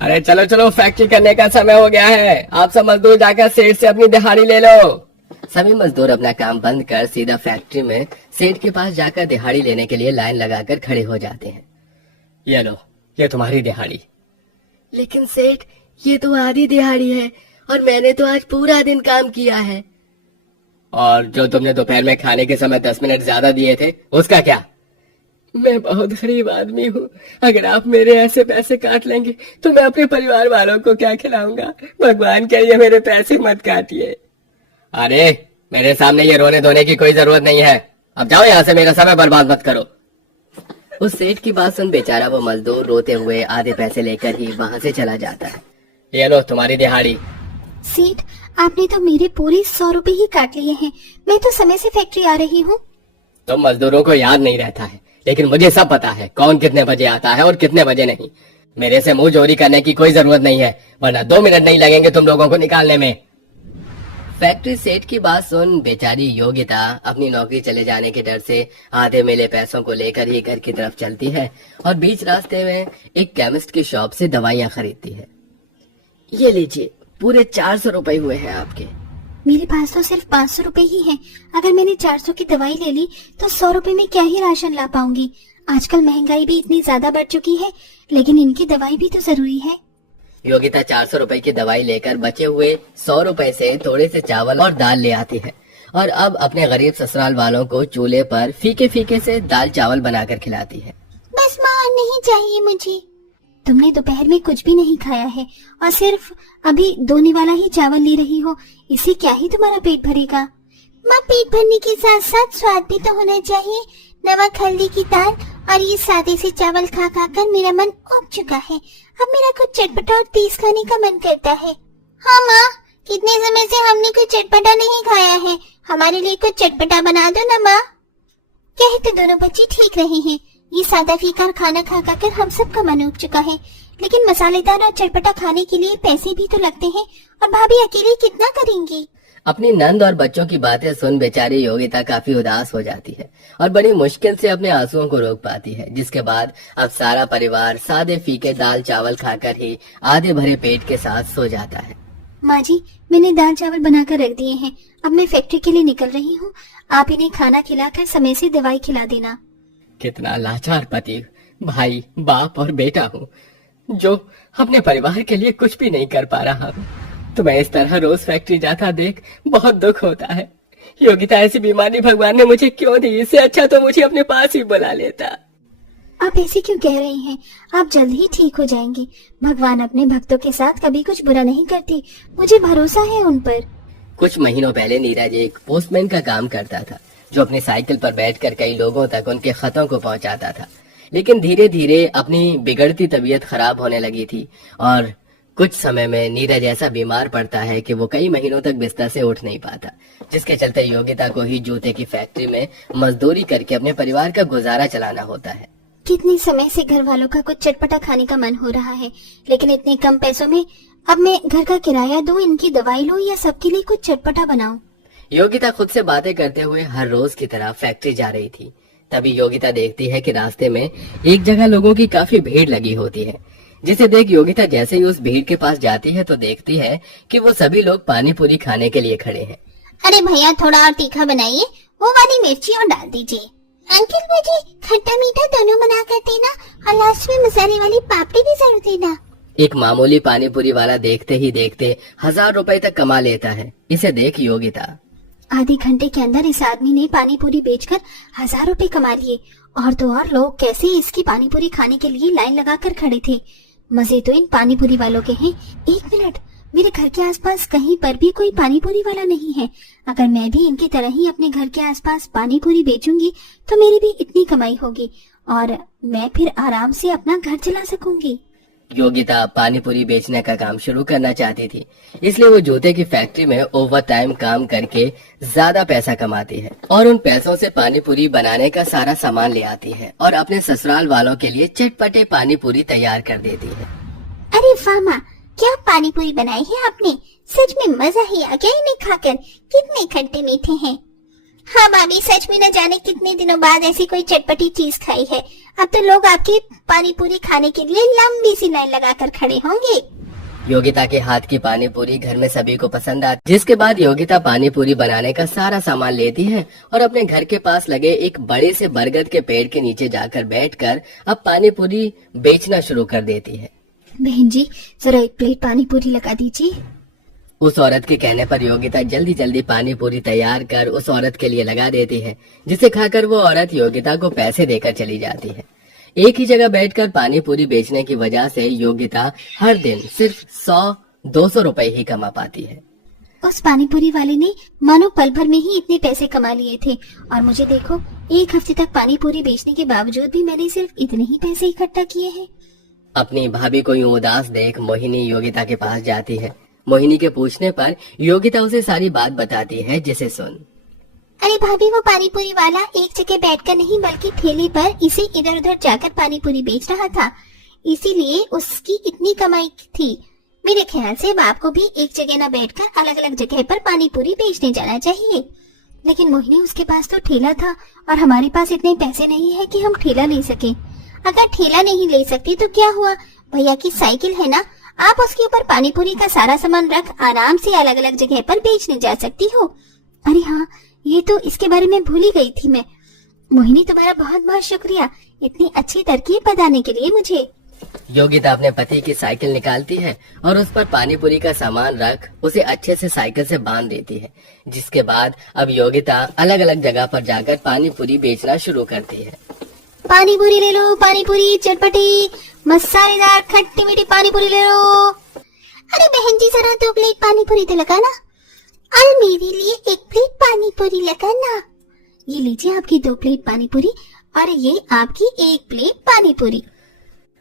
अरे चलो चलो, फैक्ट्री करने का समय हो गया है। आप सब मजदूर जाकर सेठ से अपनी दिहाड़ी ले लो। सभी मजदूर अपना काम बंद कर सीधा फैक्ट्री में सेठ के पास जाकर दिहाड़ी लेने के लिए लाइन लगाकर खड़े हो जाते हैं। ये लो, ये तुम्हारी दिहाड़ी। लेकिन सेठ, ये तो आधी दिहाड़ी है और मैंने तो आज पूरा दिन काम किया है। और जो तुमने दोपहर में खाने के समय 10 मिनट ज्यादा दिए थे, उसका क्या? मैं बहुत गरीब आदमी हूँ। अगर आप मेरे ऐसे पैसे काट लेंगे तो मैं अपने परिवार वालों को क्या खिलाऊंगा? भगवान के लिए मेरे पैसे मत काटिए। अरे मेरे सामने ये रोने धोने की कोई जरूरत नहीं है। अब जाओ यहाँ से, मेरा समय बर्बाद मत करो। उस सेठ की बात सुन बेचारा वो मजदूर रोते हुए आधे पैसे लेकर ही वहाँ से चला जाता है। ये लो तुम्हारी दिहाड़ी। सेठ, आपने तो मेरे पूरे 100 रुपए ही काट लिए हैं। मैं तो समय से फैक्ट्री आ रही हूँ। तुम मजदूरों को याद नहीं रहता है, लेकिन मुझे सब पता है कौन कितने बजे आता है और कितने बजे नहीं। मेरे से मुंह चोरी करने की कोई जरूरत नहीं है, वरना 2 मिनट नहीं लगेंगे तुम लोगों को निकालने में। फैक्ट्री सेठ की बात सुन बेचारी योगिता अपनी नौकरी चले जाने के डर से आधे मिले पैसों को लेकर ही घर की तरफ चलती है और बीच रास्ते में एक केमिस्ट की शॉप से दवाइयाँ खरीदती है। ये लीजिए, पूरे 400 रुपए हुए हैं आपके। मेरे पास तो सिर्फ 500 रुपए ही हैं। अगर मैंने 400 की दवाई ले ली तो 100 रुपए में क्या ही राशन ला पाऊंगी। आजकल महंगाई भी इतनी ज्यादा बढ़ चुकी है, लेकिन इनकी दवाई भी तो जरूरी है। योगिता 400 रुपए की दवाई लेकर बचे हुए 100 रुपए से थोड़े से चावल और दाल ले आती है और अब अपने गरीब ससुराल वालों को चूल्हे पर फीके फीके से दाल चावल बनाकर खिलाती है। बस माँ, नहीं चाहिए मुझे। तुमने दोपहर में कुछ भी नहीं खाया है और सिर्फ अभी धोने वाला ही चावल ले रही हो। इससे क्या ही तुम्हारा पेट भरेगा? माँ, पेट भरने के साथ साथ स्वाद भी तो होना चाहिए। नमक हल्दी की दाल और ये सादे से चावल खा खा कर मेरा मन उब चुका है। अब मेरा कुछ चटपटा और तेज खाने का मन करता है। हाँ माँ, कितने समय से हमने कुछ चटपटा नहीं खाया है। हमारे लिए कुछ चटपटा बना दो ना माँ। कहे तो दोनों बच्चे ठीक रहे हैं। ये सादा फीका खाना खा खा कर हम सबका मन उब चुका है, लेकिन मसालेदार और चटपटा खाने के लिए पैसे भी तो लगते हैं और भाभी अकेले कितना करेंगी? अपनी नंद और बच्चों की बातें सुन बेचारी योगिता काफी उदास हो जाती है और बड़ी मुश्किल से अपने आंसुओं को रोक पाती है, जिसके बाद अब सारा परिवार सादे फीके दाल चावल खाकर ही आधे भरे पेट के साथ सो जाता है। माँ जी, मैंने दाल चावल बनाकर रख दिए हैं। अब मैं फैक्ट्री के लिए निकल रही हूँ। आप इन्हें खाना खिलाकर समय से दवाई खिला देना। कितना लाचार पति, भाई, बाप और बेटा हूँ जो अपने परिवार के लिए कुछ भी नहीं कर पा रहा हूँ। तुम्हें इस तरह रोज फैक्ट्री जाता देख बहुत दुख होता है। योगिता, ऐसी बीमारी भगवान ने मुझे क्यों दी? इससे अच्छा तो मुझे अपने पास ही बुला लेता। आप ऐसे क्यों कह रही हैं? आप जल्द ही ठीक हो जाएंगे। भगवान अपने भक्तों के साथ कभी कुछ बुरा नहीं करते। मुझे भरोसा है उन पर। कुछ महीनों पहले नीरज एक पोस्टमैन का काम करता था, जो अपनी साइकिल पर बैठकर कई लोगों तक उनके खतों को पहुंचाता था। लेकिन धीरे धीरे अपनी बिगड़ती तबीयत खराब होने लगी थी और कुछ समय में नीरज ऐसा बीमार पड़ता है कि वो कई महीनों तक बिस्तर से उठ नहीं पाता, जिसके चलते योगिता को ही जूते की फैक्ट्री में मजदूरी करके अपने परिवार का गुजारा चलाना होता है। कितने समय से घर वालों का कुछ चटपटा खाने का मन हो रहा है, लेकिन इतने कम पैसों में अब मैं घर का किराया दूं, इनकी दवाई लूं या सबके लिए कुछ चटपटा बनाऊं? योगिता खुद से बातें करते हुए हर रोज की तरह फैक्ट्री जा रही थी। तभी योगिता देखती है कि रास्ते में एक जगह लोगों की काफी भीड़ लगी होती है, जिसे देख योगिता जैसे ही उस भीड़ के पास जाती है तो देखती है कि वो सभी लोग पानी पूरी खाने के लिए खड़े हैं। अरे भैया, थोड़ा और तीखा बनाइए, वो वाली मिर्ची और डाल दीजिए। अंकल, मुझे खट्टा मीठा दोनों बना कर देना और लास्ट में मसाले वाली पापड़ी भी जरूर देना। एक मामूली पानी पूरी वाला देखते ही देखते 1000 रुपए तक कमा लेता है। इसे देख योगिता, आधे घंटे के अंदर इस आदमी ने पानी पूरी बेचकर 1000 रुपए कमा लिए। और तो और लोग कैसे इसकी पानी पूरी खाने के लिए लाइन लगाकर खड़े थे। मजे तो इन पानी पूरी वालों के हैं। 1 मिनट, मेरे घर के आसपास कहीं पर भी कोई पानी पूरी वाला नहीं है। अगर मैं भी इनकी तरह ही अपने घर के आसपास पानी पूरी बेचूंगी तो मेरी भी इतनी कमाई होगी और मैं फिर आराम से अपना घर चला सकूंगी। योगिता पानी पूरी बेचने का काम शुरू करना चाहती थी, इसलिए वो जूते की फैक्ट्री में ओवर टाइम काम करके ज्यादा पैसा कमाती है और उन पैसों से पानी पूरी बनाने का सारा सामान ले आती है और अपने ससुराल वालों के लिए चटपटे पानी पूरी तैयार कर देती है। अरे वाह माँ, क्या पानी पूरी बनाई है आपने? सच में मजा ही आ गया इन्हें खाकर। कितने खट्टे मीठे हैं। हाँ भाभी, सच में न जाने कितने दिनों बाद ऐसी कोई चटपटी चीज खाई है। अब तो लोग आपकी पानी पूरी खाने के लिए लंबी सी लाइन लगाकर खड़े होंगे। योगिता के हाथ की पानी पूरी घर में सभी को पसंद आती, जिसके बाद योगिता पानी पूरी बनाने का सारा सामान लेती है और अपने घर के पास लगे एक बड़े से बरगद के पेड़ के नीचे जाकर बैठकर अब पानी पूरी बेचना शुरू कर देती है। बहन जी, जरा एक प्लेट पानी पूरी लगा दीजिए। उस औरत के कहने पर योगिता जल्दी जल्दी पानी पूरी तैयार कर उस औरत के लिए लगा देती है, जिसे खाकर वो औरत योगिता को पैसे देकर चली जाती है। एक ही जगह बैठकर पानी पूरी बेचने की वजह से योगिता हर दिन सिर्फ 100-200 रुपए ही कमा पाती है। उस पानी पूरी वाले ने मानो पल भर में ही इतने पैसे कमा लिए थे, और मुझे देखो, एक हफ्ते तक पानी पूरी बेचने के बावजूद भी मैंने सिर्फ इतने ही पैसे इकट्ठा किए हैं। अपनी भाभी को यूं उदास देख मोहिनी योगिता के पास जाती है। मोहिनी के पूछने पर योगिता उसे सारी बात बताती है, जिसे सुन। अरे भाभी, वो पानी पूरी वाला एक जगह बैठकर नहीं बल्कि ठेले पर इसे इधर उधर जाकर पानी पूरी बेच रहा था, इसीलिए उसकी इतनी कमाई थी। मेरे ख्याल से अब आपको भी एक जगह न बैठकर अलग अलग जगह पर पानी पूरी बेचने जाना चाहिए। लेकिन मोहिनी, उसके पास तो ठेला था और हमारे पास इतने पैसे नहीं है कि हम ठेला ले सके। अगर ठेला नहीं ले सकती तो क्या हुआ, भैया की साइकिल है ना, आप उसके ऊपर पानी पूरी का सारा सामान रख आराम से अलग अलग जगह पर बेचने जा सकती हो। अरे हाँ, ये तो इसके बारे में भूल ही गई थी मैं। मोहिनी, तुम्हारा बहुत बहुत शुक्रिया इतनी अच्छी तरकीब बताने के लिए मुझे। योगिता अपने पति की साइकिल निकालती है और उस पर पानी पूरी का सामान रख उसे अच्छे से साइकिल से बांध देती है, जिसके बाद अब योगिता अलग अलग जगह पर जाकर पानी पूरी बेचना शुरू करती है। पानी पूरी ले लो, पानी पूरी चटपटी मसालेदार खट्टी मीठी पानी पूरी ले लो। अरे बहन जी, जरा 2 प्लेट पानी पूरी तो लगाना, और मेरे लिए 1 प्लेट पानी पूरी लगाना। ये लीजिए आपकी 2 प्लेट पानी पूरी, और ये आपकी 1 प्लेट पानी पूरी।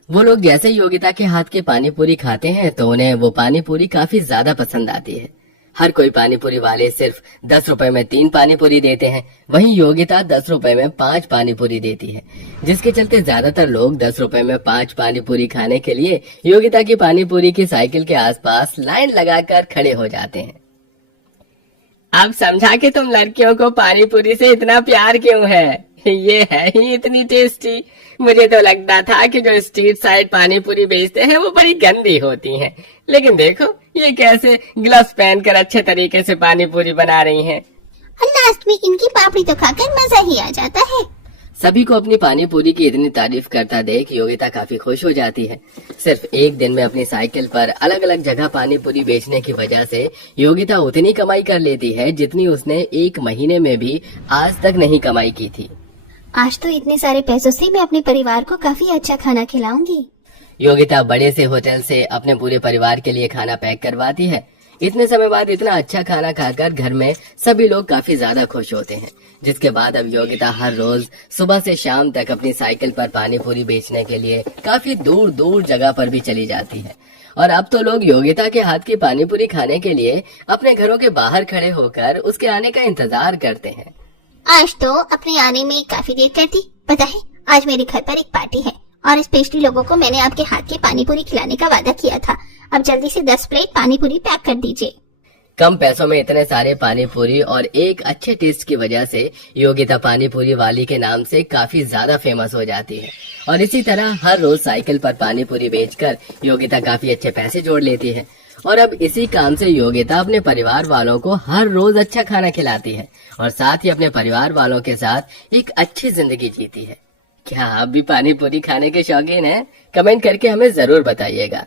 वो लोग जैसे योगिता के हाथ की पानी पूरी खाते हैं तो उन्हें वो पानी पूरी काफी ज्यादा पसंद आती है। हर कोई पानी पूरी वाले सिर्फ 10 रुपए में 3 पानी पूरी देते हैं, वहीं योगिता 10 रुपए में 5 पानी पूरी देती है, जिसके चलते ज्यादातर लोग 10 रुपए में 5 पानी पूरी खाने के लिए योगिता की पानी पूरी की साइकिल के आसपास लाइन लगाकर खड़े हो जाते हैं। अब समझा कि तुम लड़कियों को पानी पूरी से इतना प्यार क्यों है, ये है ही इतनी टेस्टी। मुझे तो लगता था कि जो स्ट्रीट साइड पानी पूरी बेचते हैं वो बड़ी गंदी होती हैं, लेकिन देखो ये कैसे ग्लव्स पहनकर अच्छे तरीके से पानी पूरी बना रही हैं। और लास्ट में इनकी पापड़ी तो खाकर मजा ही आ जाता है। सभी को अपनी पानी पूरी की इतनी तारीफ करता देख योगिता काफी खुश हो जाती है। सिर्फ एक दिन में अपनी साइकिल पर अलग अलग जगह पानी पूरी बेचने की वजह से योगिता उतनी कमाई कर लेती है जितनी उसने 1 महीने में भी आज तक नहीं कमाई की थी। आज तो इतने सारे पैसों से मैं अपने परिवार को काफी अच्छा खाना खिलाऊंगी। योगिता बड़े से होटल से अपने पूरे परिवार के लिए खाना पैक करवाती है। इतने समय बाद इतना अच्छा खाना खाकर घर में सभी लोग काफी ज्यादा खुश होते हैं, जिसके बाद अब योगिता हर रोज सुबह से शाम तक अपनी साइकिल पर पानी पूरी बेचने के लिए काफी दूर दूर जगह पर भी चली जाती है। और अब तो लोग योगिता के हाथ की पानी पूरी खाने के लिए अपने घरों के बाहर खड़े होकर उसके आने का इंतजार करते हैं। आज तो अपने आने में काफी देर कर दी। पता है, आज मेरे घर पर एक पार्टी है और स्पेशली लोगों को मैंने आपके हाथ की पानी पूरी खिलाने का वादा किया था। अब जल्दी से 10 प्लेट पानी पूरी पैक कर दीजिए। कम पैसों में इतने सारे पानी पूरी और एक अच्छे टेस्ट की वजह से योगिता पानी पूरी वाली के नाम से काफी ज्यादा फेमस हो जाती है। और इसी तरह हर रोज साइकिल पर पानी पूरी बेचकर योगिता काफी अच्छे पैसे जोड़ लेती है। और अब इसी काम से योगिता अपने परिवार वालों को हर रोज अच्छा खाना खिलाती है और साथ ही अपने परिवार वालों के साथ एक अच्छी जिंदगी जीती है। क्या आप भी पानी पूरी खाने के शौकीन हैं? कमेंट करके हमें जरूर बताइएगा।